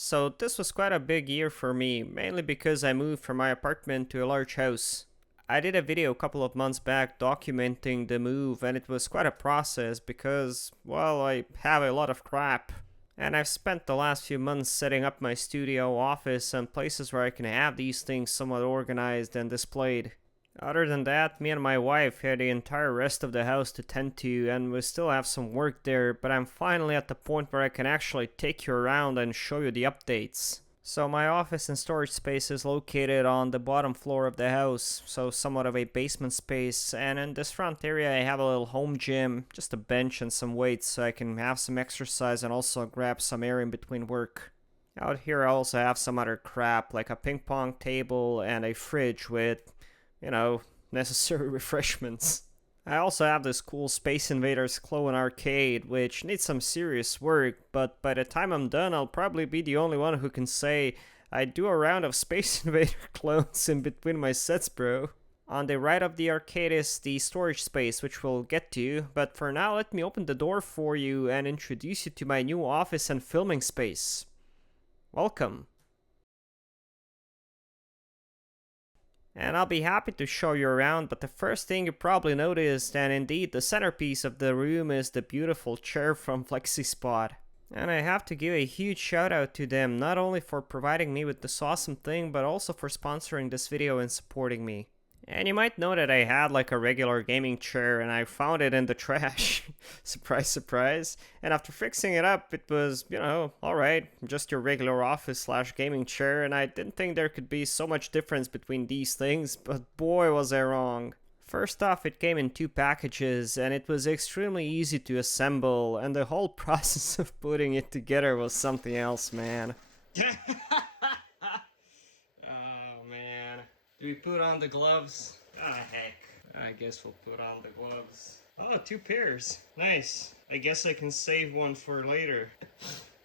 So this was quite a big year for me, mainly because I moved from my apartment to a large house. I did a video a couple of months back documenting the move, and it was quite a process because, well, I have a lot of crap. And I've spent the last few months setting up my studio, office, and places where I can have these things somewhat organized and displayed. Other than that, me and my wife had the entire rest of the house to tend to, and we still have some work there, but I'm finally at the point where I can actually take you around and show you the updates. So my office and storage space is located on the bottom floor of the house, so somewhat of a basement space, and in this front area I have a little home gym, just a bench and some weights so I can have some exercise and also grab some air in between work. Out here I also have some other crap like a ping pong table and a fridge with you know, necessary refreshments. I also have this cool Space Invaders clone arcade, which needs some serious work, but by the time I'm done, I'll probably be the only one who can say, I do a round of Space Invader clones in between my sets, bro. On the right of the arcade is the storage space, which we'll get to, but for now, let me open the door for you and introduce you to my new office and filming space. Welcome. And I'll be happy to show you around, but the first thing you probably noticed, and indeed the centerpiece of the room, is the beautiful chair from Flexispot. And I have to give a huge shout out to them, not only for providing me with this awesome thing, but also for sponsoring this video and supporting me. And you might know that I had like a regular gaming chair and I found it in the trash. Surprise, surprise. And after fixing it up, it was, alright, just your regular office slash gaming chair, and I didn't think there could be so much difference between these things, but boy was I wrong. First off, it came in two packages and it was extremely easy to assemble, and the whole process of putting it together was something else, man. Do we put on the gloves? Ah, heck. I guess we'll put on the gloves. Oh, two pairs. Nice. I guess I can save one for later.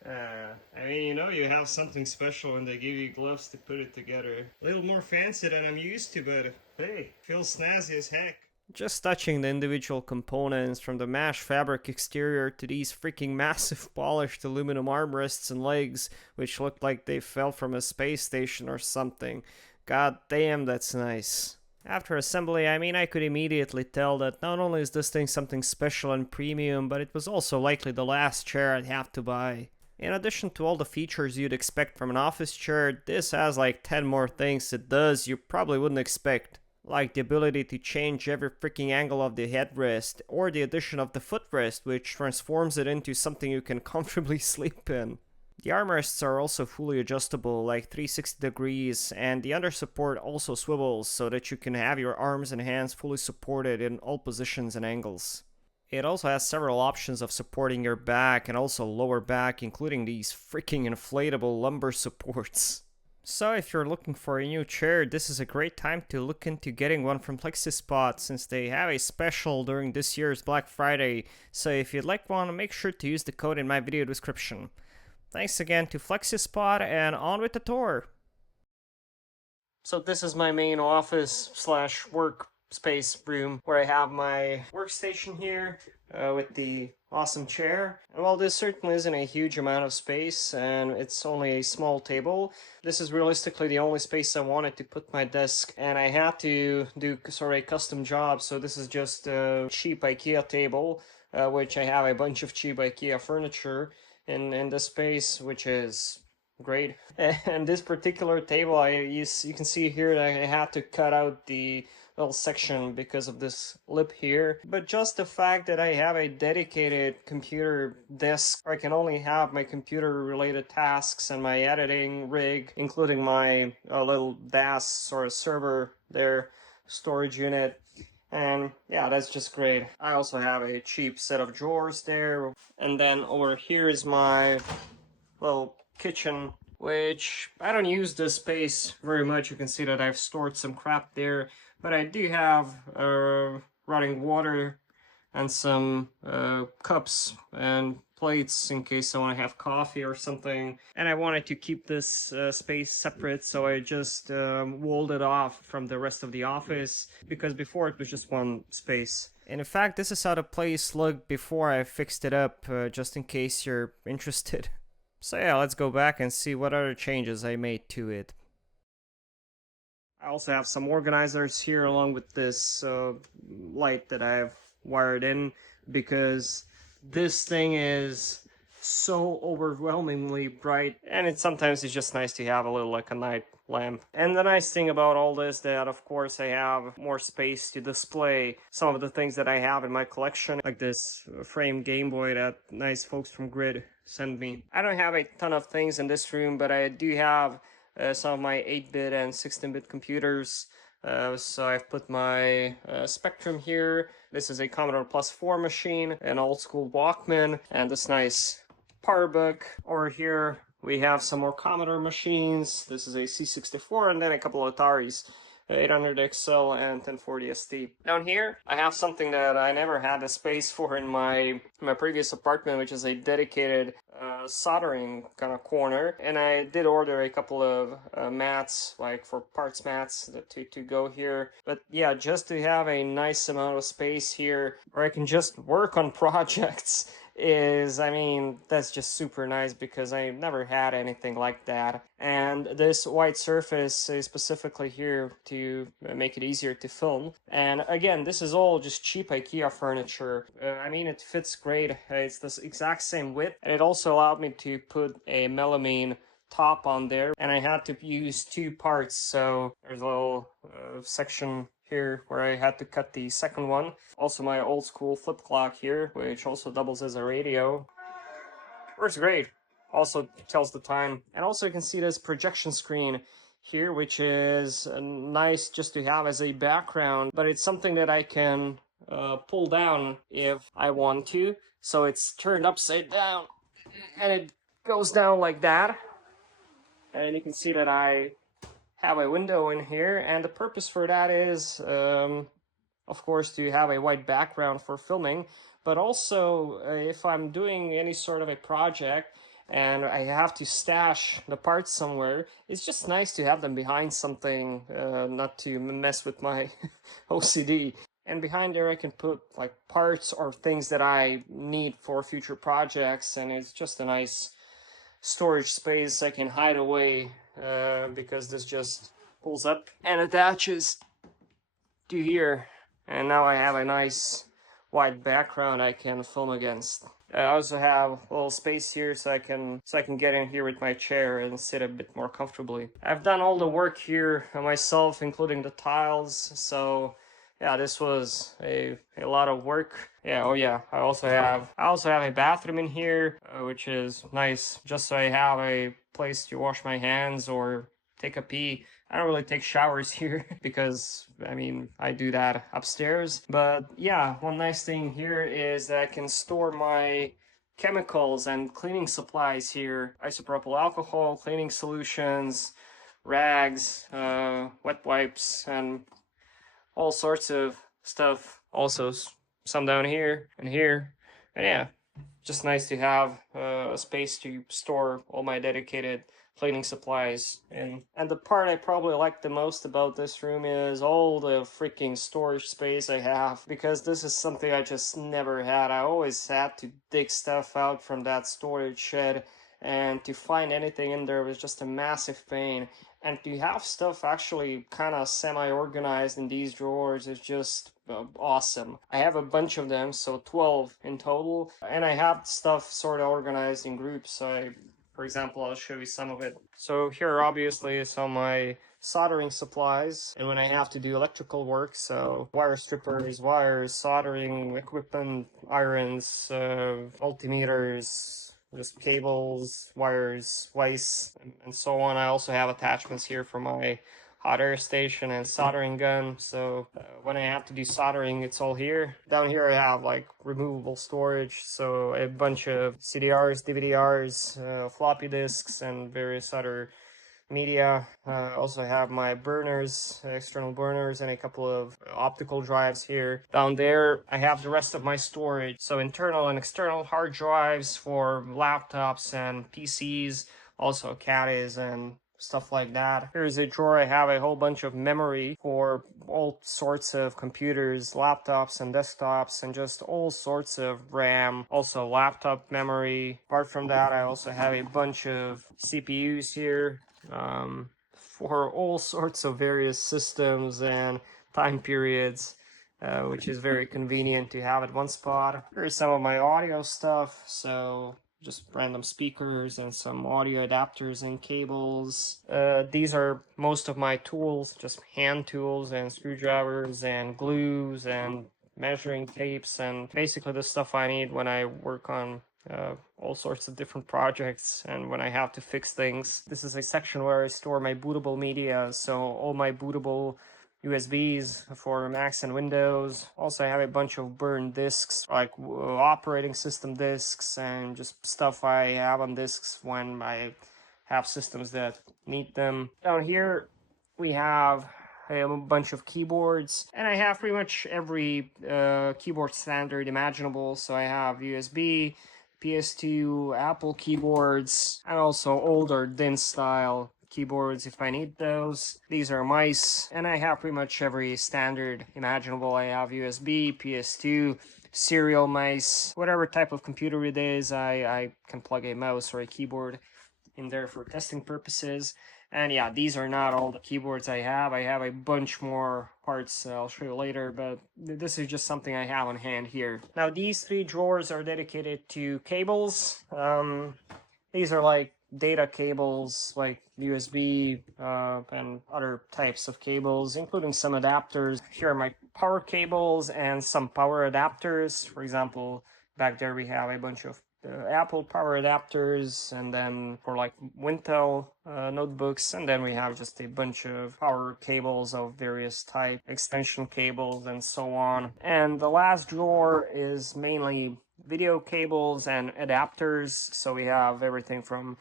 You have something special when they give you gloves to put it together. A little more fancy than I'm used to, but hey, feels snazzy as heck. Just touching the individual components, from the mesh fabric exterior to these freaking massive polished aluminum armrests and legs, which looked like they fell from a space station or something. God damn, that's nice. After assembly, I could immediately tell that not only is this thing something special and premium, but it was also likely the last chair I'd have to buy. In addition to all the features you'd expect from an office chair, this has like 10 more things it does you probably wouldn't expect. Like the ability to change every freaking angle of the headrest, or the addition of the footrest, which transforms it into something you can comfortably sleep in. The armrests are also fully adjustable, like 360 degrees, and the under support also swivels so that you can have your arms and hands fully supported in all positions and angles. It also has several options of supporting your back and also lower back, including these freaking inflatable lumbar supports. So if you're looking for a new chair, this is a great time to look into getting one from Flexispot, since they have a special during this year's Black Friday, so if you'd like one, make sure to use the code in my video description. Thanks again to Flexispot, and on with the tour! So this is my main office slash workspace room, where I have my workstation here with the awesome chair. And while this certainly isn't a huge amount of space and it's only a small table, this is realistically the only space I wanted to put my desk, and I had to do sort of a custom job. So this is just a cheap IKEA table, which I have a bunch of cheap IKEA furniture in the space, which is great. And this particular table, you can see here that I had to cut out the little section because of this lip here. But just the fact that I have a dedicated computer desk where I can only have my computer related tasks and my editing rig, including my little DAS sort of server there, storage unit. And yeah, that's just great. I also have a cheap set of drawers there. And then over here is my little kitchen, which I don't use this space very much. You can see that I've stored some crap there. But I do have running water and some cups and plates in case I want to have coffee or something. And I wanted to keep this space separate, so I just walled it off from the rest of the office, because before it was just one space. And in fact, this is how the place looked before I fixed it up, just in case you're interested. So yeah, let's go back and see what other changes I made to it. I also have some organizers here along with this light that I've wired in, because this thing is so overwhelmingly bright, and it sometimes it's just nice to have a little like a night lamp. And the nice thing about all this, that of course I have more space to display some of the things that I have in my collection, like this framed Game Boy that nice folks from Grid sent me. I don't have a ton of things in this room, but I do have some of my 8-bit and 16-bit computers. So I've put my Spectrum here. This is a Commodore Plus 4 machine, an old school Walkman, and this nice PowerBook. Over here we have some more Commodore machines. This is a C64, and then a couple of Ataris. 800 XL and 1040 ST. Down here, I have something that I never had the space for in my previous apartment, which is a dedicated soldering kind of corner. And I did order a couple of mats, like for parts mats to go here. But yeah, just to have a nice amount of space here where I can just work on projects is, I mean, that's just super nice, because I never had anything like that. And this white surface is specifically here to make it easier to film. And again, this is all just cheap IKEA furniture. I mean, it fits great. It's the exact same width, and it also allowed me to put a melamine top on there, and I had to use 2 parts, so there's a little section here where I had to cut the second one. Also my old school flip clock here, which also doubles as a radio. Works great. Also tells the time. And also you can see this projection screen here, which is nice just to have as a background, but it's something that I can pull down if I want to. So it's turned upside down, and it goes down like that. And you can see that I have a window in here, and the purpose for that is, of course, to have a white background for filming, but also if I'm doing any sort of a project and I have to stash the parts somewhere, it's just nice to have them behind something, not to mess with my OCD. And behind there I can put like parts or things that I need for future projects, and it's just a nice storage space I can hide away, because this just pulls up and attaches to here, and now I have a nice white background I can film against. I also have a little space here so I can get in here with my chair and sit a bit more comfortably. I've done all the work here myself, including the tiles, so yeah, this was a lot of work. Yeah, oh yeah, I also have a bathroom in here, which is nice, just so I have a place to wash my hands or take a pee. I don't really take showers here because, I mean, I do that upstairs. But yeah, one nice thing here is that I can store my chemicals and cleaning supplies here. Isopropyl alcohol, cleaning solutions, rags, wet wipes, and all sorts of stuff. Also some down here and here. And yeah, just nice to have a space to store all my dedicated cleaning supplies. And the part I probably like the most about this room is all the freaking storage space I have, because this is something I just never had. I always had to dig stuff out from that storage shed, and to find anything in there was just a massive pain. And to have stuff actually kind of semi-organized in these drawers is just awesome. I have a bunch of them, so 12 in total, and I have stuff sort of organized in groups. So for example, I'll show you some of it. So here obviously is all my soldering supplies, and when I have to do electrical work, so wire strippers, wires, soldering equipment, irons, multimeters, just cables, wires, vise, and so on. I also have attachments here for my hot air station and soldering gun, so when I have to do soldering, it's all here. Down here I have like removable storage, so a bunch of CDRs, DVDRs, floppy disks, and various other media. Also have my burners, external burners, and a couple of optical drives here. Down there I have the rest of my storage, so internal and external hard drives for laptops and PCs, also caddies and stuff like that. Here's a drawer. I have a whole bunch of memory for all sorts of computers, laptops and desktops, and just all sorts of RAM. Also laptop memory. Apart from that, I also have a bunch of CPUs here for all sorts of various systems and time periods. Which is very convenient to have at one spot. Here's some of my audio stuff, so just random speakers and some audio adapters and cables. These are most of my tools, just hand tools and screwdrivers and glues and measuring tapes and basically the stuff I need when I work on all sorts of different projects and when I have to fix things. This is a section where I store my bootable media, so all my bootable USBs for Macs and Windows. Also, I have a bunch of burned disks, like operating system disks and just stuff I have on disks when I have systems that need them. Down here, we have a bunch of keyboards, and I have pretty much every keyboard standard imaginable. So I have USB, PS2, Apple keyboards, and also older DIN style keyboards if I need those. These are mice, and I have pretty much every standard imaginable. I have USB, PS2, serial mice, whatever type of computer it is, I can plug a mouse or a keyboard in there for testing purposes. And yeah, these are not all the keyboards I have. I have a bunch more parts I'll show you later, but this is just something I have on hand here. Now, these three drawers are dedicated to cables. These are like data cables, like USB and other types of cables, including some adapters. Here are my power cables and some power adapters. For example, back there we have a bunch of Apple power adapters, and then for like Wintel notebooks, and then we have just a bunch of power cables of various type, extension cables, and so on. And the last drawer is mainly video cables and adapters, so we have everything from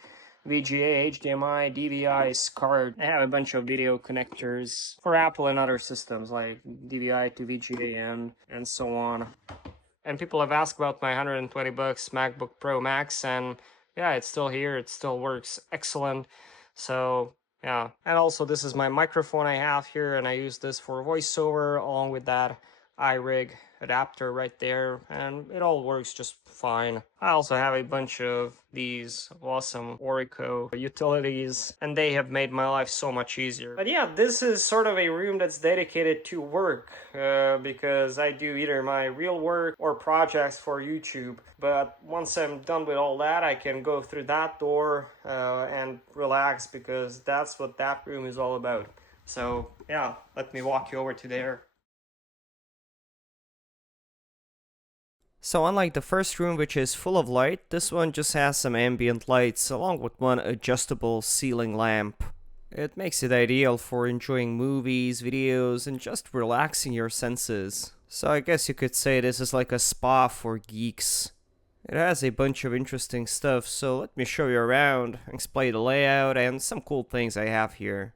VGA, HDMI, DVI, SCART. I have a bunch of video connectors for Apple and other systems like DVI to VGA and so on. And people have asked about my $120 MacBook Pro Max, and yeah, it's still here. It still works excellent. So yeah, and also this is my microphone I have here, and I use this for voiceover along with that iRig adapter right there, and it all works just fine. I also have a bunch of these awesome Orico utilities, and they have made my life so much easier. But yeah, this is sort of a room that's dedicated to work, because I do either my real work or projects for YouTube. But once I'm done with all that, I can go through that door and relax, because that's what that room is all about. So yeah, let me walk you over to there. So unlike the first room, which is full of light, this one just has some ambient lights along with one adjustable ceiling lamp. It makes it ideal for enjoying movies, videos, and just relaxing your senses. So I guess you could say this is like a spa for geeks. It has a bunch of interesting stuff, so let me show you around, explain the layout, and some cool things I have here.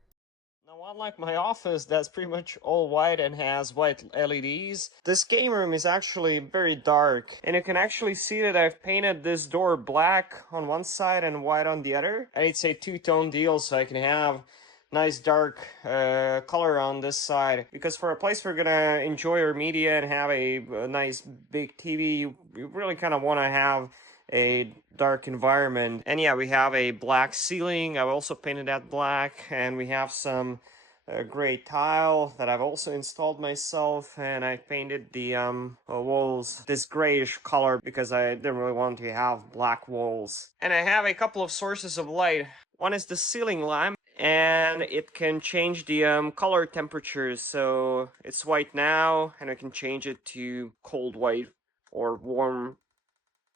Unlike my office that's pretty much all white and has white LEDs, this game room is actually very dark. And you can actually see that I've painted this door black on one side and white on the other. And it's a two-tone deal, so I can have nice dark color on this side. Because for a place we're gonna enjoy our media and have a nice big TV, you really kind of want to have a dark environment. And yeah, we have a black ceiling. I've also painted that black, and we have some gray tile that I've also installed myself, and I painted the walls this grayish color because I didn't really want to have black walls. And I have a couple of sources of light. One is the ceiling lamp, and it can change the color temperatures. So it's white now, and I can change it to cold white or warm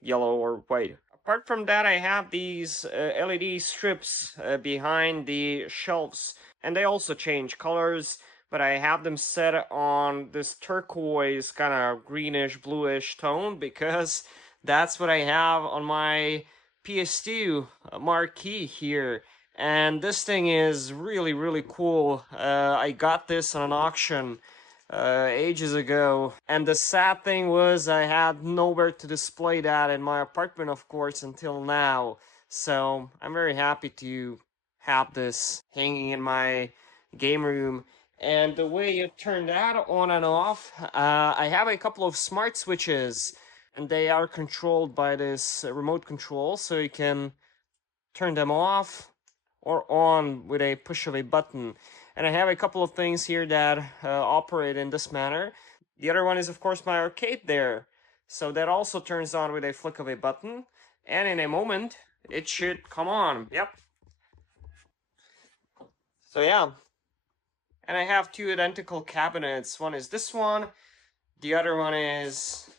yellow or white. Apart from that, I have these LED strips behind the shelves, and they also change colors, but I have them set on this turquoise kind of greenish bluish tone because that's what I have on my PS2 marquee here. And this thing is really, really cool. I got this on an auction ages ago, and the sad thing was I had nowhere to display that in my apartment, of course, until now. So I'm very happy to have this hanging in my game room. And the way you turn that on and off, I have a couple of smart switches, and they are controlled by this remote control, so you can turn them off or on with a push of a button. And I have a couple of things here that operate in this manner. The other one is, of course, my arcade there. So that also turns on with a flick of a button. And in a moment, it should come on. Yep. So yeah. And I have two identical cabinets. One is this one. The other one is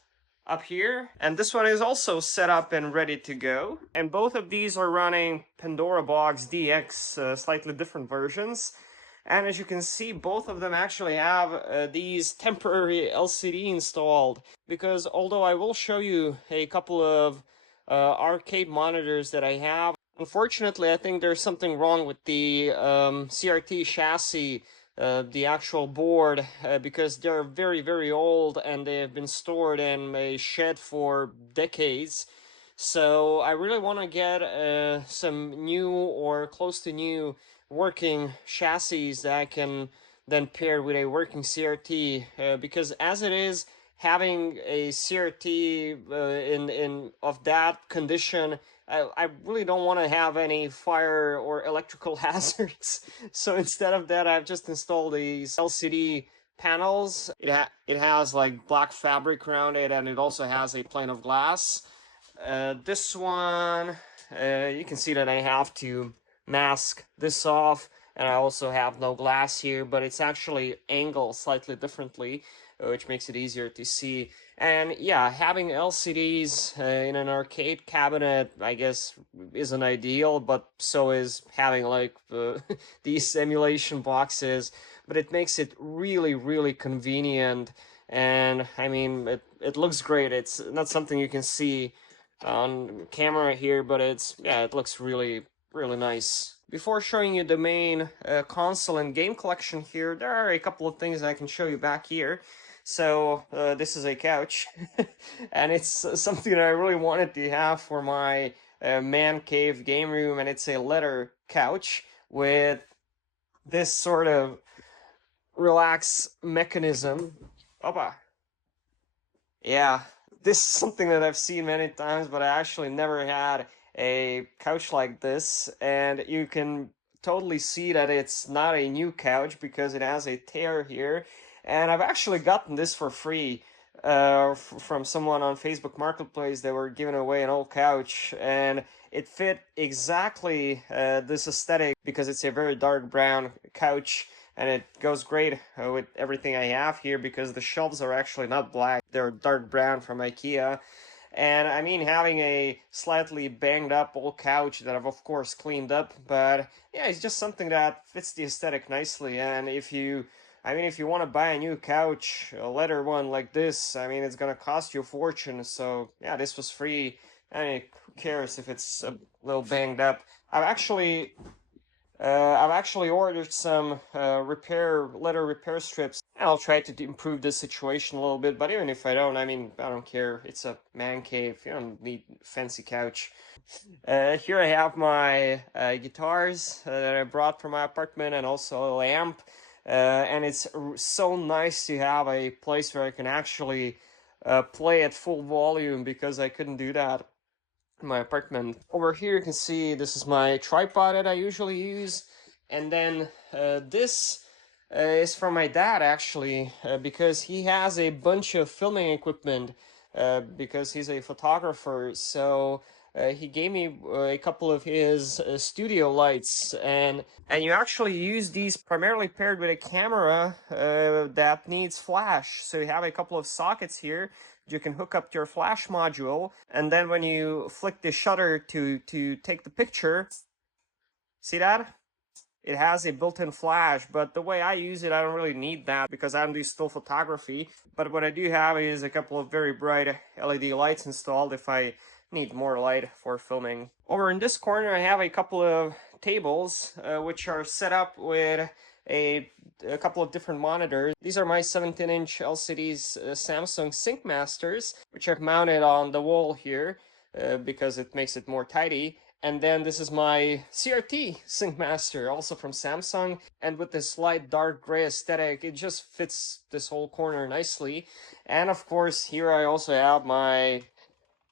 up here. And this one is also set up and ready to go. And both of these are running Pandora Box DX, slightly different versions. And as you can see, both of them actually have these temporary LCD installed. Because although I will show you a couple of arcade monitors that I have, unfortunately I think there's something wrong with the CRT chassis, the actual board, because they're very, very old and they have been stored in a shed for decades. So I really want to get some new or close to new working chassis that I can then pair with a working CRT, because as it is, having a CRT in of that condition, I really don't want to have any fire or electrical hazards. So instead of that, I've just installed these LCD panels. It has like black fabric around it, and it also has a plane of glass. This one, you can see that I have to mask this off, and I also have no glass here, but it's actually angled slightly differently, which makes it easier to see. And yeah, having LCDs in an arcade cabinet, I guess, isn't ideal, but so is having like these emulation boxes, but it makes it really, really convenient. And I mean, it looks great. It's not something you can see on camera here, but it looks really, really nice. Before showing you the main console and game collection here, there are a couple of things I can show you back here. So this is a couch, and it's something that I really wanted to have for my man cave game room, and it's a leather couch with this sort of relax mechanism. Opa. Yeah, this is something that I've seen many times, but I actually never had a couch like this, and you can totally see that it's not a new couch because it has a tear here. And I've actually gotten this for free from someone on Facebook Marketplace. They were giving away an old couch, and it fit exactly this aesthetic because it's a very dark brown couch. And it goes great with everything I have here because the shelves are actually not black, they're dark brown from IKEA. And I mean, having a slightly banged up old couch that I've of course cleaned up, but yeah, it's just something that fits the aesthetic nicely. And if you want to buy a new couch, a leather one like this, I mean, it's gonna cost you a fortune. So yeah, this was free. I mean, who cares if it's a little banged up? I've actually ordered some leather repair strips. I'll try to improve this situation a little bit, but even if I don't, I mean, I don't care. It's a man cave. You don't need a fancy couch. Here I have my guitars that I brought from my apartment, and also a lamp. And it's so nice to have a place where I can actually play at full volume because I couldn't do that my apartment. Over here you can see this is my tripod that I usually use, and then this is from my dad actually, because he has a bunch of filming equipment because he's a photographer. So he gave me a couple of his studio lights, and you actually use these primarily paired with a camera that needs flash. So you have a couple of sockets here. You can hook up your flash module, and then when you flick the shutter to take the picture, see that? It has a built-in flash, but the way I use it, I don't really need that because I don't do still photography. But what I do have is a couple of very bright LED lights installed if I need more light for filming. Over in this corner, I have a couple of tables which are set up with a couple of different monitors. These are my 17-inch LCDs Samsung Sync Masters, which I've mounted on the wall here because it makes it more tidy. And then this is my CRT Sync Master, also from Samsung, and with this slight dark gray aesthetic, it just fits this whole corner nicely. And of course, here I also have my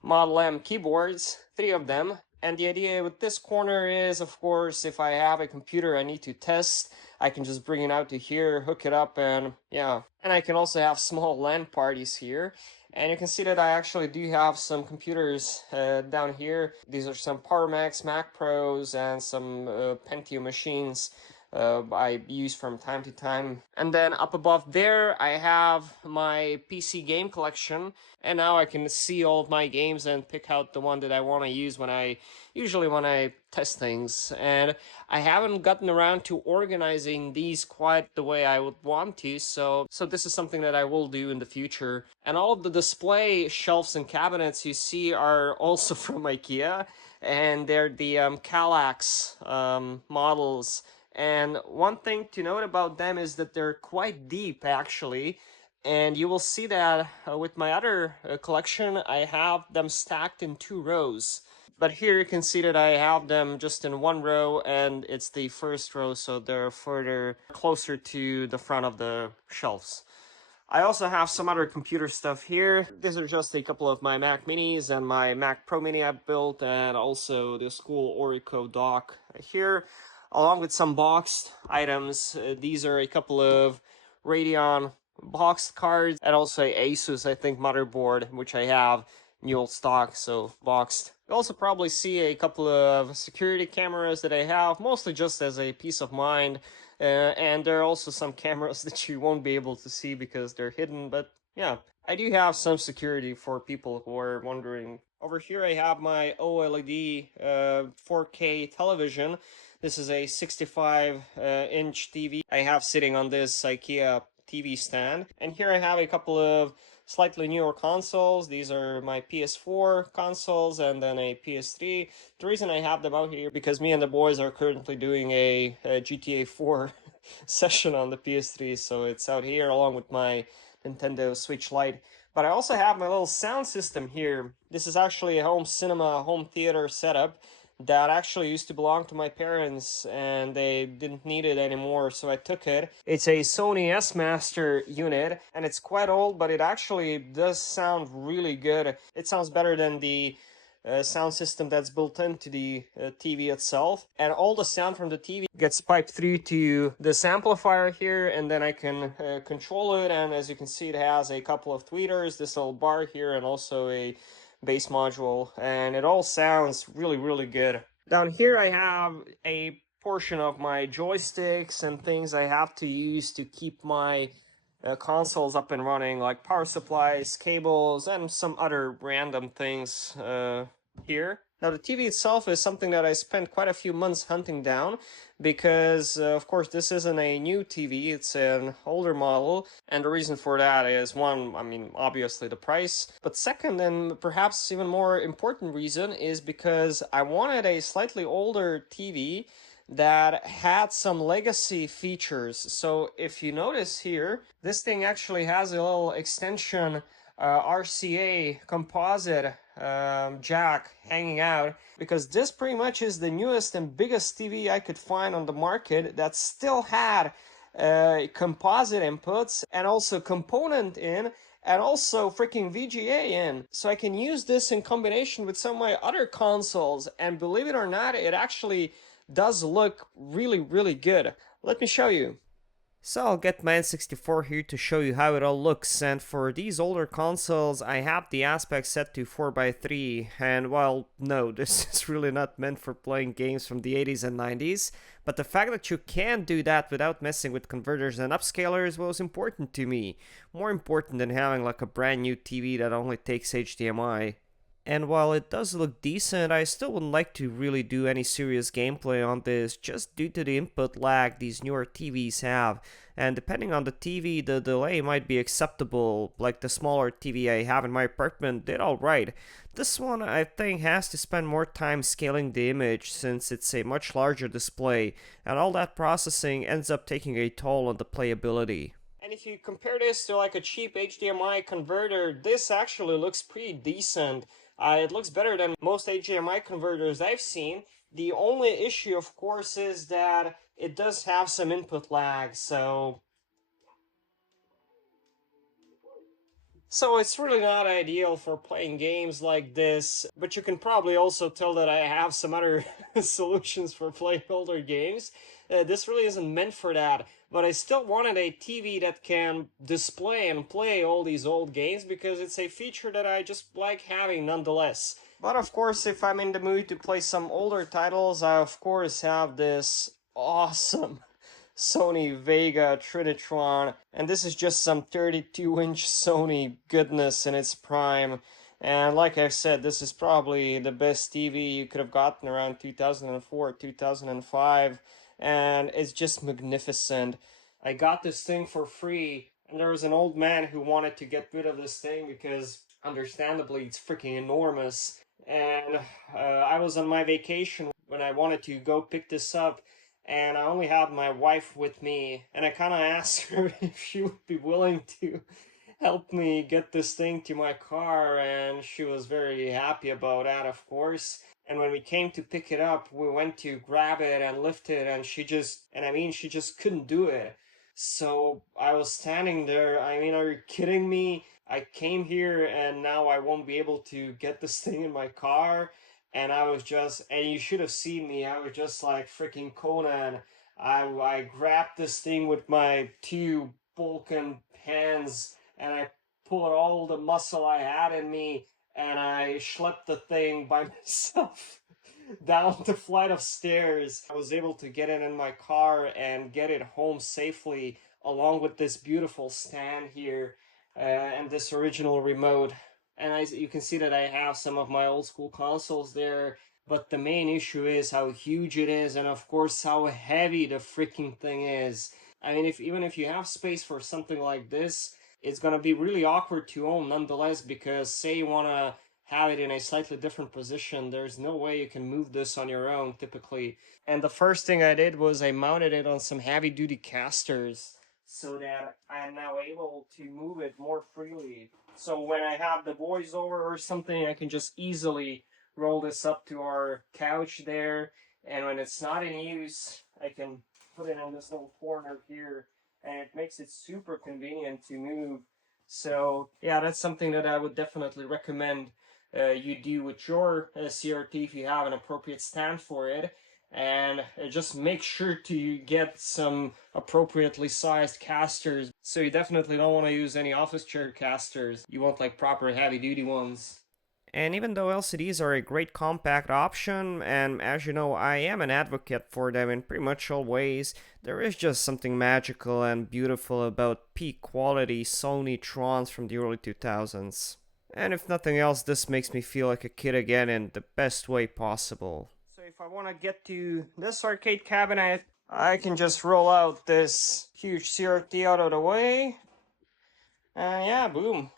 Model M keyboards, 3 of them. And the idea with this corner is, of course, if I have a computer I need to test, I can just bring it out to here, hook it up, and yeah. And I can also have small LAN parties here. And you can see that I actually do have some computers down here. These are some PowerMax Mac Pros and some Pentium machines I use from time to time. And then up above there, I have my PC game collection. And now I can see all of my games and pick out the one that I want to use usually when I test things. And I haven't gotten around to organizing these quite the way I would want to, so this is something that I will do in the future. And all of the display shelves and cabinets you see are also from IKEA, and they're the Kallax models. And one thing to note about them is that they're quite deep, actually. And you will see that with my other collection, I have them stacked in 2 rows. But here you can see that I have them just in 1 row, and it's the first row, so they're further closer to the front of the shelves. I also have some other computer stuff here. These are just a couple of my Mac Minis and my Mac Pro Mini I built, and also this cool Orico dock here, along with some boxed items. These are a couple of Radeon boxed cards, and also a Asus, I think, motherboard, which I have new old stock, so boxed. You also probably see a couple of security cameras that I have, mostly just as a peace of mind. And there are also some cameras that you won't be able to see because they're hidden, but yeah, I do have some security for people who are wondering. Over here I have my OLED 4K television. This is a 65-inch TV I have sitting on this IKEA TV stand. And here I have a couple of slightly newer consoles. These are my PS4 consoles and then a PS3. The reason I have them out here because me and the boys are currently doing a GTA 4 session on the PS3, so it's out here along with my Nintendo Switch Lite. But I also have my little sound system here. This is actually a home cinema, home theater setup that actually used to belong to my parents, and they didn't need it anymore, so I took it. It's a Sony S-Master unit, and it's quite old, but it actually does sound really good. It sounds better than the sound system that's built into the TV itself, and all the sound from the TV gets piped through to this amplifier here, and then I can control it. And as you can see, it has a couple of tweeters, this little bar here, and also a bass module, and it all sounds really good. Down here I have a portion of my joysticks and things I have to use to keep my consoles up and running, like power supplies, cables, and some other random things here. Now the TV itself is something that I spent quite a few months hunting down because, of course, this isn't a new TV, it's an older model, and the reason for that is, one, I mean, obviously the price, but second, and perhaps even more important reason, is because I wanted a slightly older TV that had some legacy features. So if you notice here, this thing actually has a little extension RCA composite jack hanging out, because this pretty much is the newest and biggest TV I could find on the market that still had composite inputs and also component in and also freaking VGA in. So I can use this in combination with some of my other consoles, and believe it or not, it actually does look really good. Let me show you. So I'll get my N64 here to show you how it all looks, and for these older consoles I have the aspect set to 4:3, and well, no, this is really not meant for playing games from the 80s and 90s, but the fact that you can do that without messing with converters and upscalers was important to me, more important than having like a brand new TV that only takes HDMI. And while it does look decent, I still wouldn't like to really do any serious gameplay on this, just due to the input lag these newer TVs have. And depending on the TV, the delay might be acceptable, like the smaller TV I have in my apartment did alright. This one I think has to spend more time scaling the image since it's a much larger display, and all that processing ends up taking a toll on the playability. And if you compare this to like a cheap HDMI converter, this actually looks pretty decent. It looks better than most HDMI converters I've seen. The only issue, of course, is that it does have some input lag, so it's really not ideal for playing games like this, but you can probably also tell that I have some other solutions for playing older games. This really isn't meant for that, but I still wanted a TV that can display and play all these old games because it's a feature that I just like having nonetheless. But of course, if I'm in the mood to play some older titles, I of course have this awesome Sony Vega Trinitron, and this is just some 32-inch Sony goodness in its prime. And like I've said, this is probably the best TV you could have gotten around 2004, 2005, and it's just magnificent. I got this thing for free, and there was an old man who wanted to get rid of this thing because, understandably, it's freaking enormous. And I was on my vacation when I wanted to go pick this up, and I only had my wife with me, and I kind of asked her if she would be willing to help me get this thing to my car, and she was very happy about that, of course. And when we came to pick it up, we went to grab it and lift it, and she just couldn't do it. So I was standing there. I mean, are you kidding me? I came here and now I won't be able to get this thing in my car. And and you should have seen me. I was just like freaking Conan. I grabbed this thing with my two bulking hands and I pulled all the muscle I had in me and I schlepped the thing by myself down the flight of stairs. I was able to get it in my car and get it home safely, along with this beautiful stand here and this original remote. And you can see that I have some of my old school consoles there, but the main issue is how huge it is, and of course how heavy the freaking thing is. I mean, even if you have space for something like this, it's gonna be really awkward to own nonetheless, because say you wanna have it in a slightly different position, there's no way you can move this on your own typically. And the first thing I did was I mounted it on some heavy duty casters so that I am now able to move it more freely. So when I have the boys over or something, I can just easily roll this up to our couch there. And when it's not in use, I can put it in this little corner here, and it makes it super convenient to move. So yeah, that's something that I would definitely recommend you do with your CRT if you have an appropriate stand for it. And just make sure to get some appropriately sized casters. So you definitely don't want to use any office chair casters. You want like proper heavy duty ones. And even though LCDs are a great compact option, and as you know, I am an advocate for them in pretty much all ways, there is just something magical and beautiful about peak quality Sony Trons from the early 2000s. And if nothing else, this makes me feel like a kid again in the best way possible. So if I want to get to this arcade cabinet, I can just roll out this huge CRT out of the way. And yeah, boom.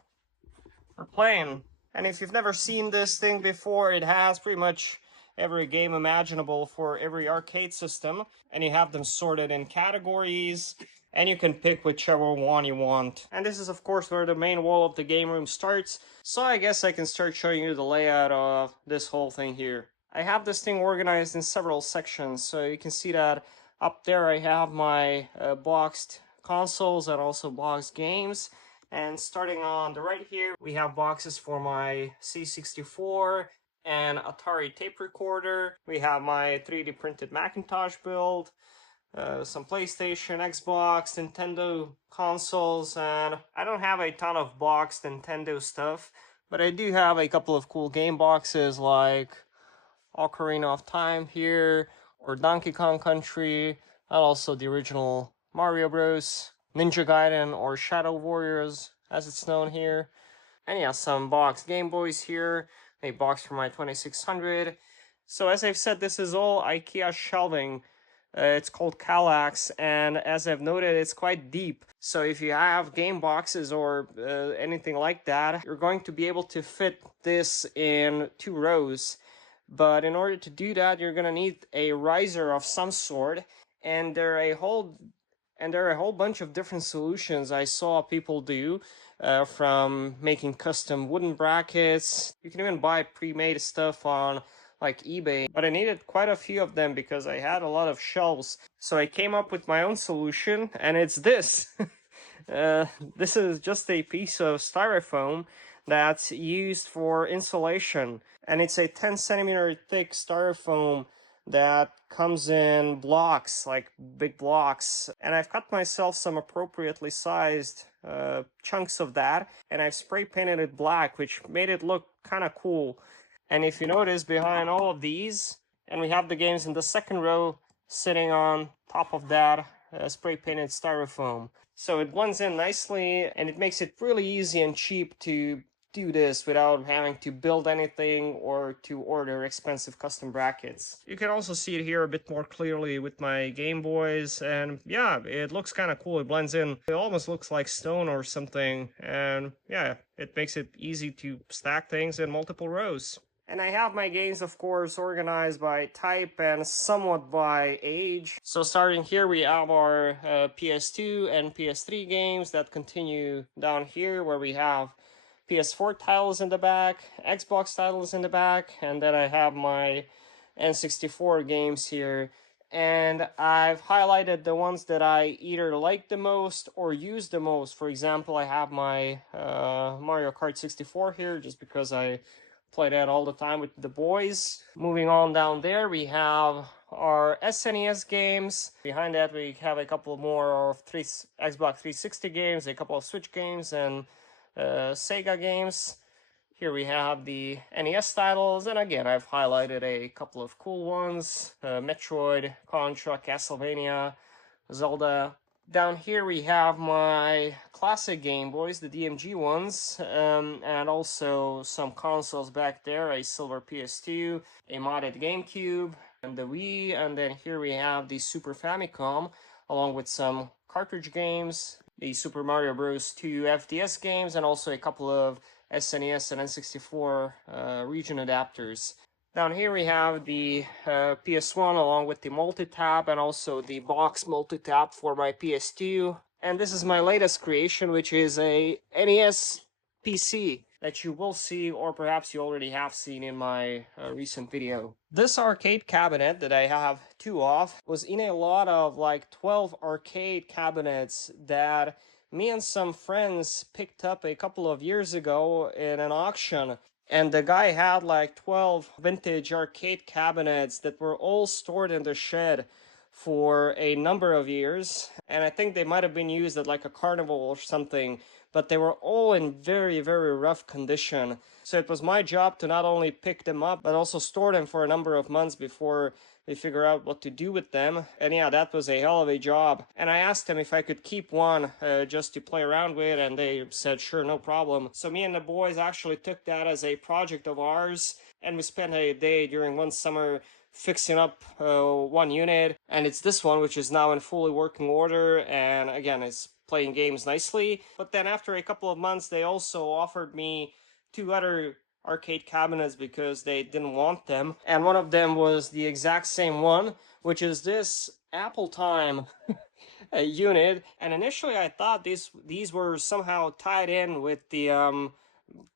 We're playing. And if you've never seen this thing before, it has pretty much every game imaginable for every arcade system. And you have them sorted in categories, and you can pick whichever one you want. And this is of course where the main wall of the game room starts, so I guess I can start showing you the layout of this whole thing here. I have this thing organized in several sections, so you can see that up there I have my boxed consoles and also boxed games. And starting on the right here, we have boxes for my C64 and Atari tape recorder. We have my 3D printed Macintosh build, some PlayStation, Xbox, Nintendo consoles, and I don't have a ton of boxed Nintendo stuff, but I do have a couple of cool game boxes like Ocarina of Time here, or Donkey Kong Country, and also the original Mario Bros, Ninja Gaiden, or Shadow Warriors, as it's known here. And yeah, some boxed Game Boys here, a box for my 2600. So as I've said, this is all IKEA shelving. It's called Kallax, and as I've noted, it's quite deep. So if you have game boxes or anything like that, you're going to be able to fit this in 2 rows. But in order to do that, you're going to need a riser of some sort, and they're a whole And there are a whole bunch of different solutions I saw people do, from making custom wooden brackets. You can even buy pre-made stuff on like eBay, but I needed quite a few of them because I had a lot of shelves. So I came up with my own solution, and it's this. This is just a piece of styrofoam that's used for insulation, and it's a 10 centimeter thick styrofoam that comes in blocks, like big blocks. And I've cut myself some appropriately sized chunks of that, and I've spray painted it black, which made it look kind of cool. And if you notice, behind all of these, and we have the games in the second row sitting on top of that spray painted styrofoam. So it blends in nicely, and it makes it really easy and cheap to do this without having to build anything or to order expensive custom brackets. You can also see it here a bit more clearly with my Game Boys, and yeah, it looks kind of cool. It blends in. It almost looks like stone or something, and yeah, it makes it easy to stack things in multiple rows. And I have my games, of course, organized by type and somewhat by age. So starting here, we have our PS2 and PS3 games that continue down here, where we have PS4 titles in the back, Xbox titles in the back, and then I have my N64 games here. And I've highlighted the ones that I either like the most or use the most. For example, I have my Mario Kart 64 here, just because I play that all the time with the boys. Moving on down there, we have our SNES games. Behind that, we have a couple more of Xbox 360 games, a couple of Switch games, and Sega games. Here we have the NES titles, and again, I've highlighted a couple of cool ones: Metroid, Contra, Castlevania, Zelda. Down here we have my classic Game Boys, the DMG ones, and also some consoles back there, a silver PS2, a modded GameCube, and the Wii, and then here we have the Super Famicom, along with some cartridge games, the Super Mario Bros. 2 FDS games, and also a couple of SNES and N64 region adapters. Down here we have the PS1 along with the multi-tap and also the box multi-tap for my PS2. And this is my latest creation, which is a NES PC that you will see, or perhaps you already have seen in my recent video. This arcade cabinet that I have two of was in a lot of like 12 arcade cabinets that me and some friends picked up a couple of years ago in an auction. And the guy had like 12 vintage arcade cabinets that were all stored in the shed for a number of years. And I think they might have been used at like a carnival or something, but they were all in very, very rough condition. So it was my job to not only pick them up, but also store them for a number of months before we figure out what to do with them. And yeah, that was a hell of a job. And I asked them if I could keep one just to play around with, and they said sure, no problem. So me and the boys actually took that as a project of ours, and we spent a day during one summer fixing up one unit, and it's this one, which is now in fully working order, and again, it's playing games nicely. But then after a couple of months, they also offered me two other arcade cabinets because they didn't want them, and one of them was the exact same one, which is this Apple Time unit. And initially I thought these were somehow tied in with the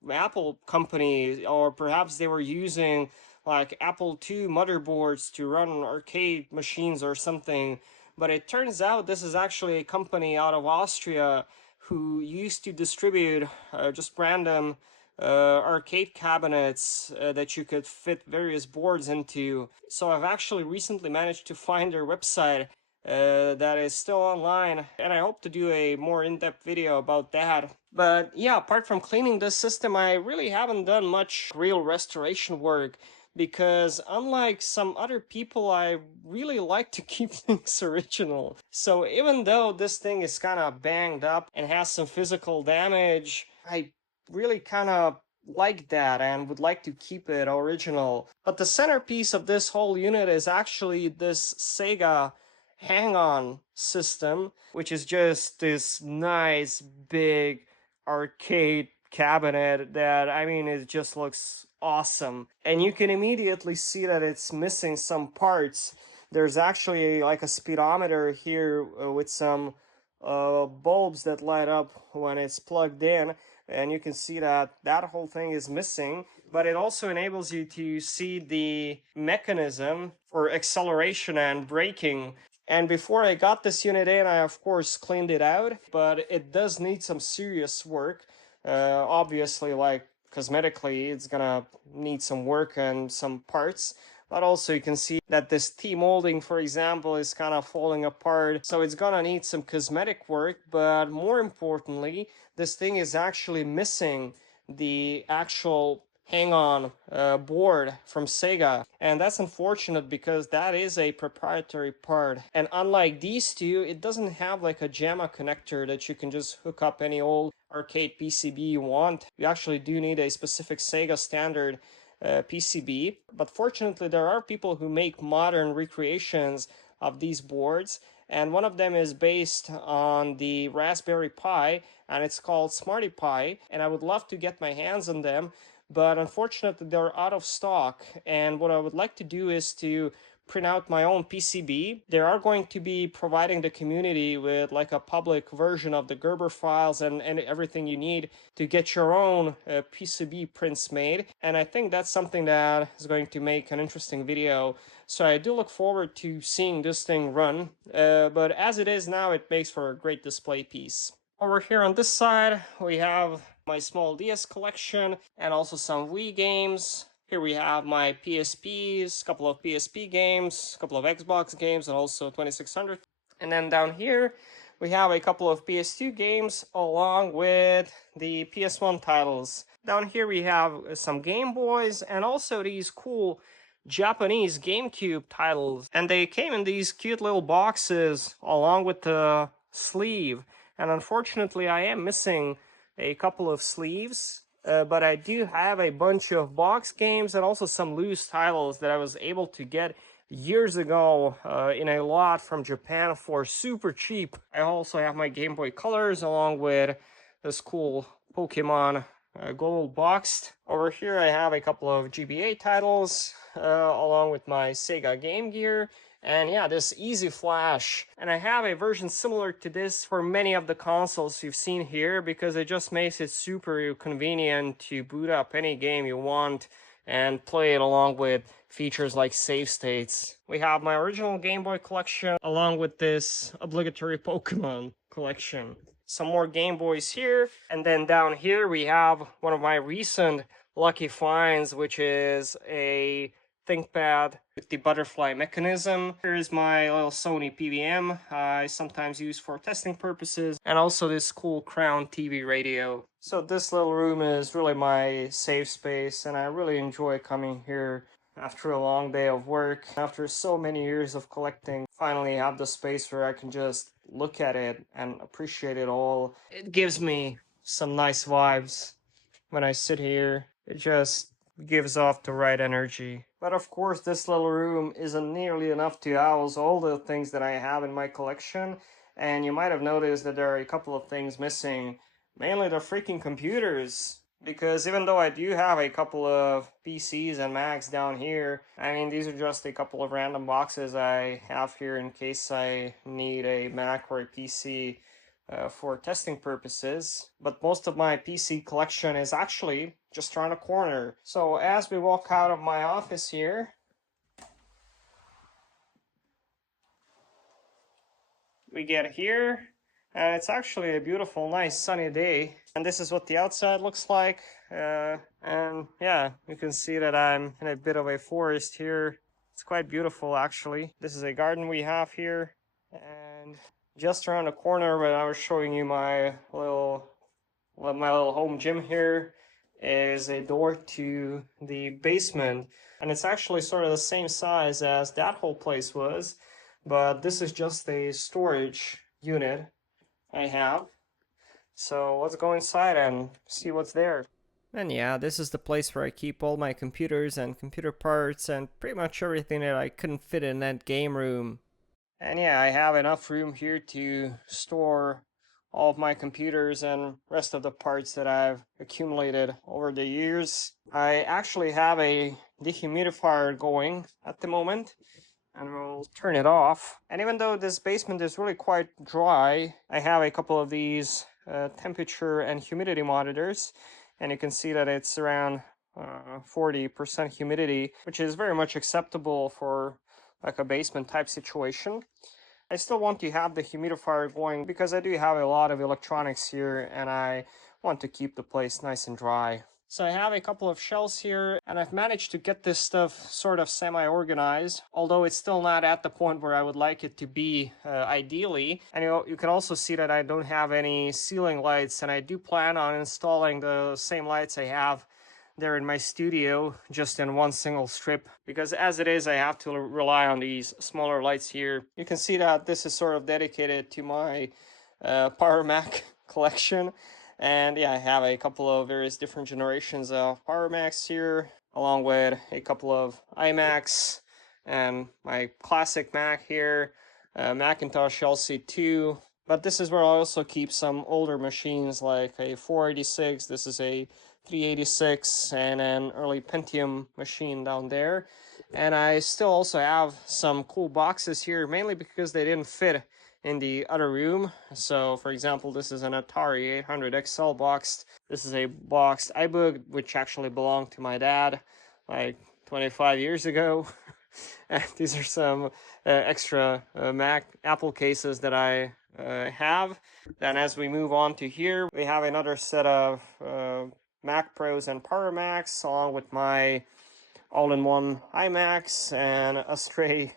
Apple company, or perhaps they were using like Apple II motherboards to run arcade machines or something. But it turns out this is actually a company out of Austria who used to distribute just random arcade cabinets that you could fit various boards into. So I've actually recently managed to find their website that is still online, and I hope to do a more in-depth video about that. But yeah, apart from cleaning this system, I really haven't done much real restoration work, because unlike some other people, I really like to keep things original. So even though this thing is kind of banged up and has some physical damage, I really kind of like that and would like to keep it original. But the centerpiece of this whole unit is actually this Sega hang-on system, which is just this nice big arcade cabinet that, I mean, it just looks awesome. And you can immediately see that it's missing some parts there's actually like a speedometer here with some bulbs that light up when it's plugged in, and you can see that that whole thing is missing. But it also enables you to see the mechanism for acceleration and braking. And before I got this unit in, I of course cleaned it out, but it does need some serious work. Obviously, like cosmetically, it's gonna need some work and some parts. But also you can see that this T-molding, for example, is kind of falling apart. So it's gonna need some cosmetic work, but more importantly, this thing is actually missing the actual hang-on board from Sega, and that's unfortunate because that is a proprietary part. And unlike these two, it doesn't have like a JAMA connector that you can just hook up any old arcade PCB you want. You actually do need a specific Sega standard PCB, but fortunately there are people who make modern recreations of these boards, and one of them is based on the Raspberry Pi, and it's called Smarty Pi, and I would love to get my hands on them, but unfortunately they're out of stock. And what I would like to do is to print out my own PCB. They are going to be providing the community with like a public version of the Gerber files and everything you need to get your own PCB prints made. And I think that's something that is going to make an interesting video. So I do look forward to seeing this thing run. But as it is now, it makes for a great display piece. Over here on this side, we have my small DS collection and also some Wii games. Here we have my PSPs, a couple of PSP games, a couple of Xbox games, and also 2600. And then down here, we have a couple of PS2 games along with the PS1 titles. Down here we have some Game Boys and also these cool Japanese GameCube titles. And they came in these cute little boxes along with the sleeve. And unfortunately, I am missing a couple of sleeves, but I do have a bunch of box games and also some loose titles that I was able to get years ago in a lot from Japan for super cheap. I also have my Game Boy Colors along with this cool Pokemon Gold boxed. Over here I have a couple of GBA titles along with my Sega Game Gear. And yeah, this Easy Flash. And I have a version similar to this for many of the consoles you've seen here because it just makes it super convenient to boot up any game you want and play it along with features like save states. We have my original Game Boy collection along with this obligatory Pokemon collection. Some more Game Boys here. And then down here we have one of my recent lucky finds, which is a ThinkPad with the butterfly mechanism. Here's my little Sony PVM I sometimes use for testing purposes, and also this cool Crown TV radio. So this little room is really my safe space, and I really enjoy coming here after a long day of work. After so many years of collecting, finally have the space where I can just look at it and appreciate it all. It gives me some nice vibes when I sit here. It just gives off the right energy. But of course, this little room isn't nearly enough to house all the things that I have in my collection, and you might have noticed that there are a couple of things missing, mainly the freaking computers. Because even though I do have a couple of PCs and Macs down here, I mean, these are just a couple of random boxes I have here in case I need a Mac or a PC for testing purposes, but most of my PC collection is actually just around the corner. So as we walk out of my office here, we get here, and it's actually a beautiful, nice sunny day. And this is what the outside looks like. And yeah, you can see that I'm in a bit of a forest here. It's quite beautiful, actually. This is a garden we have here, and just around the corner when I was showing you my little home gym here is a door to the basement, and it's actually sort of the same size as that whole place was, but this is just a storage unit I have. So let's go inside and see what's there. And yeah, this is the place where I keep all my computers and computer parts and pretty much everything that I couldn't fit in that game room. And yeah, I have enough room here to store all of my computers and rest of the parts that I've accumulated over the years. I actually have a dehumidifier going at the moment, and we'll turn it off. And even though this basement is really quite dry, I have a couple of these temperature and humidity monitors, and you can see that it's around 40% humidity, which is very much acceptable for like a basement type situation. I still want to have the humidifier going because I do have a lot of electronics here and I want to keep the place nice and dry. So I have a couple of shelves here and I've managed to get this stuff sort of semi-organized, although it's still not at the point where I would like it to be ideally. And you can also see that I don't have any ceiling lights, and I do plan on installing the same lights I have there in my studio just in one single strip, because as it is I have to rely on these smaller lights here. You can see that this is sort of dedicated to my Power Mac collection, and yeah, I have a couple of various different generations of Power Macs here, along with a couple of iMacs and my classic Mac here, Macintosh LC2. But this is where I also keep some older machines like a 486, this is a 386, and an early Pentium machine down there. And I still also have some cool boxes here, mainly because they didn't fit in the other room. So for example, this is an Atari 800 XL box. This is a boxed iBook, which actually belonged to my dad like 25 years ago. And these are some extra Mac Apple cases that I have. Then as we move on to here, we have another set of Mac Pros and Power Macs, along with my all-in-one iMacs and a stray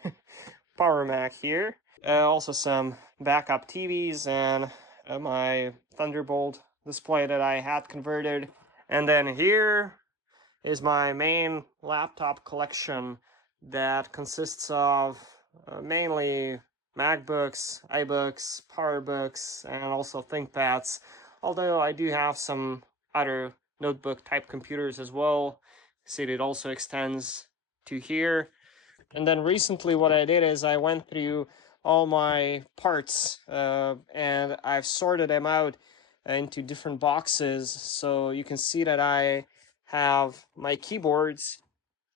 Power Mac here. Also some backup TVs and my Thunderbolt display that I had converted. And then here is my main laptop collection that consists of mainly MacBooks, iBooks, PowerBooks, and also ThinkPads, although I do have some other notebook type computers as well. See, it also extends to here. And then recently what I did is I went through all my parts and I've sorted them out into different boxes. So you can see that I have my keyboards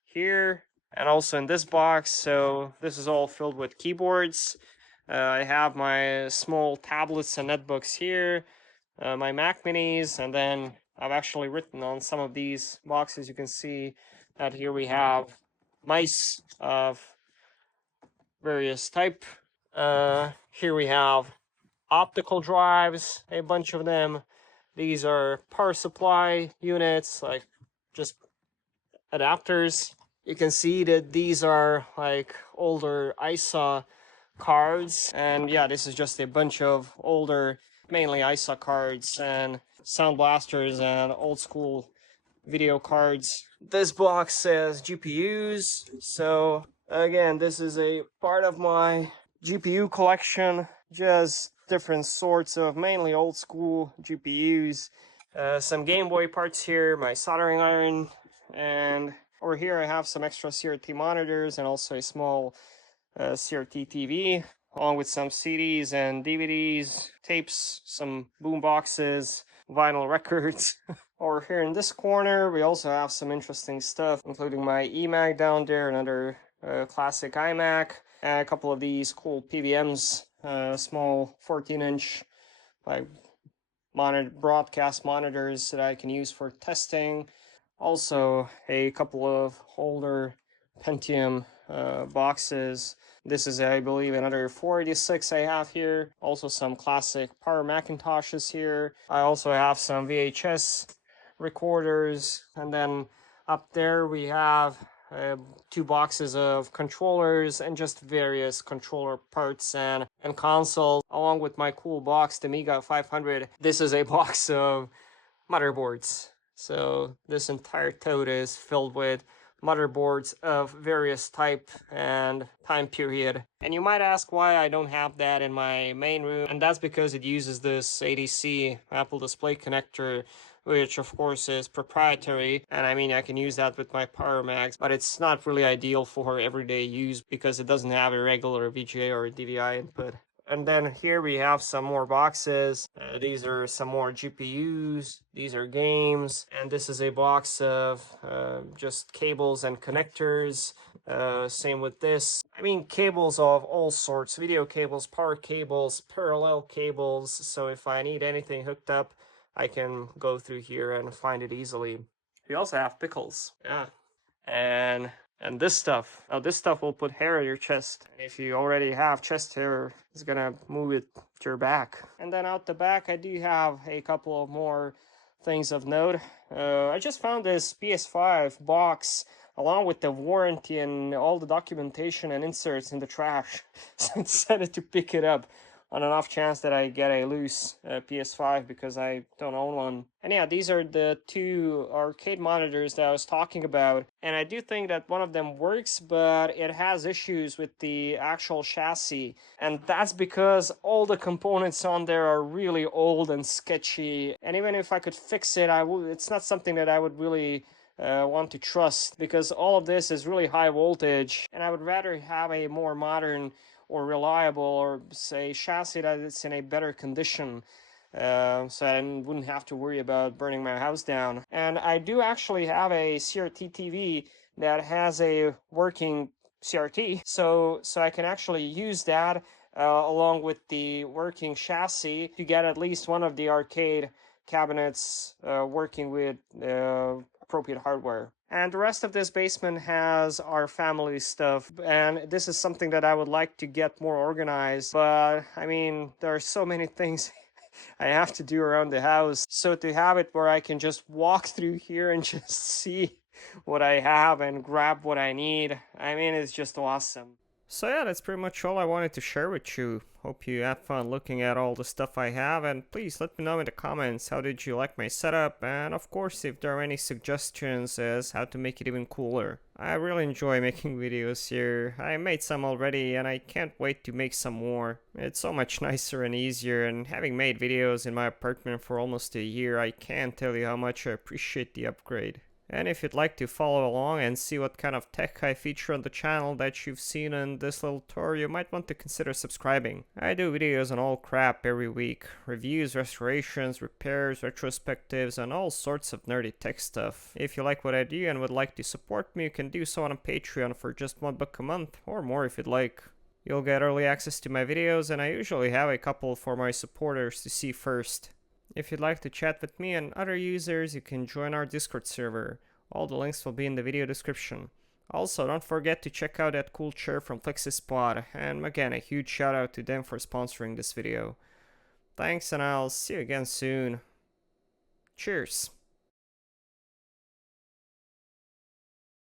here and also in this box. So this is all filled with keyboards. I have my small tablets and netbooks here, my Mac minis, and then I've actually written on some of these boxes. You can see that here we have mice of various type. Here we have optical drives, a bunch of them. These are power supply units, like just adapters. You can see that these are like older ISA cards, and yeah, this is just a bunch of older, mainly ISA cards and sound blasters and old school video cards. This box says GPUs, so again, this is a part of my GPU collection, just different sorts of mainly old school GPUs. Some Game Boy parts here, my soldering iron, and over here I have some extra CRT monitors and also a small CRT TV, along with some CDs and DVDs, tapes, some boom boxes, vinyl records. Over here in this corner, we also have some interesting stuff, including my eMac down there, another classic iMac, and a couple of these cool PVMs, small 14-inch like broadcast monitors that I can use for testing. Also, a couple of older Pentium boxes. This is, I believe, another 486 I have here. Also some classic Power Macintoshes here. I also have some VHS recorders. And then up there we have 2 boxes of controllers and just various controller parts and consoles, along with my cool box, the Amiga 500. This is a box of motherboards. So this entire tote is filled with motherboards of various type and time period. And you might ask why I don't have that in my main room, and that's because it uses this ADC Apple Display connector, which of course is proprietary, and I mean I can use that with my Power Macs, but it's not really ideal for everyday use because it doesn't have a regular VGA or DVI input. And then here we have some more boxes. These are some more GPUs, these are games, and this is a box of just cables and connectors. Same with this. I mean, cables of all sorts, video cables, power cables, parallel cables. So if I need anything hooked up, I can go through here and find it easily. We also have pickles. Yeah. And this stuff. Now this stuff will put hair on your chest. If you already have chest hair, it's gonna move it to your back. And then out the back, I do have a couple of more things of note. I just found this PS5 box along with the warranty and all the documentation and inserts in the trash. So I decided to pick it up on an off chance that I get a loose PS5 because I don't own one. And yeah, these are the two arcade monitors that I was talking about. And I do think that one of them works, but it has issues with the actual chassis. And that's because all the components on there are really old and sketchy. And even if I could fix it, it's not something that I would really want to trust, because all of this is really high voltage. And I would rather have a more modern or reliable, or say chassis that it's in a better condition, so I wouldn't have to worry about burning my house down. And I do actually have a CRT TV that has a working CRT, so I can actually use that along with the working chassis to get at least one of the arcade cabinets working with appropriate hardware. And the rest of this basement has our family stuff, and this is something that I would like to get more organized, but I mean, there are so many things I have to do around the house. So to have it where I can just walk through here and just see what I have and grab what I need, I mean, it's just awesome. So yeah, that's pretty much all I wanted to share with you. Hope you had fun looking at all the stuff I have, and please let me know in the comments how did you like my setup, and of course if there are any suggestions as how to make it even cooler. I really enjoy making videos here. I made some already and I can't wait to make some more. It's so much nicer and easier, and having made videos in my apartment for almost a year, I can't tell you how much I appreciate the upgrade. And if you'd like to follow along and see what kind of tech I feature on the channel that you've seen in this little tour, you might want to consider subscribing. I do videos on all crap every week. Reviews, restorations, repairs, retrospectives, and all sorts of nerdy tech stuff. If you like what I do and would like to support me, you can do so on Patreon for just $1 a month, or more if you'd like. You'll get early access to my videos, and I usually have a couple for my supporters to see first. If you'd like to chat with me and other users, you can join our Discord server. All the links will be in the video description. Also, don't forget to check out that cool chair from Flexispot, and again, a huge shout out to them for sponsoring this video. Thanks, and I'll see you again soon. Cheers!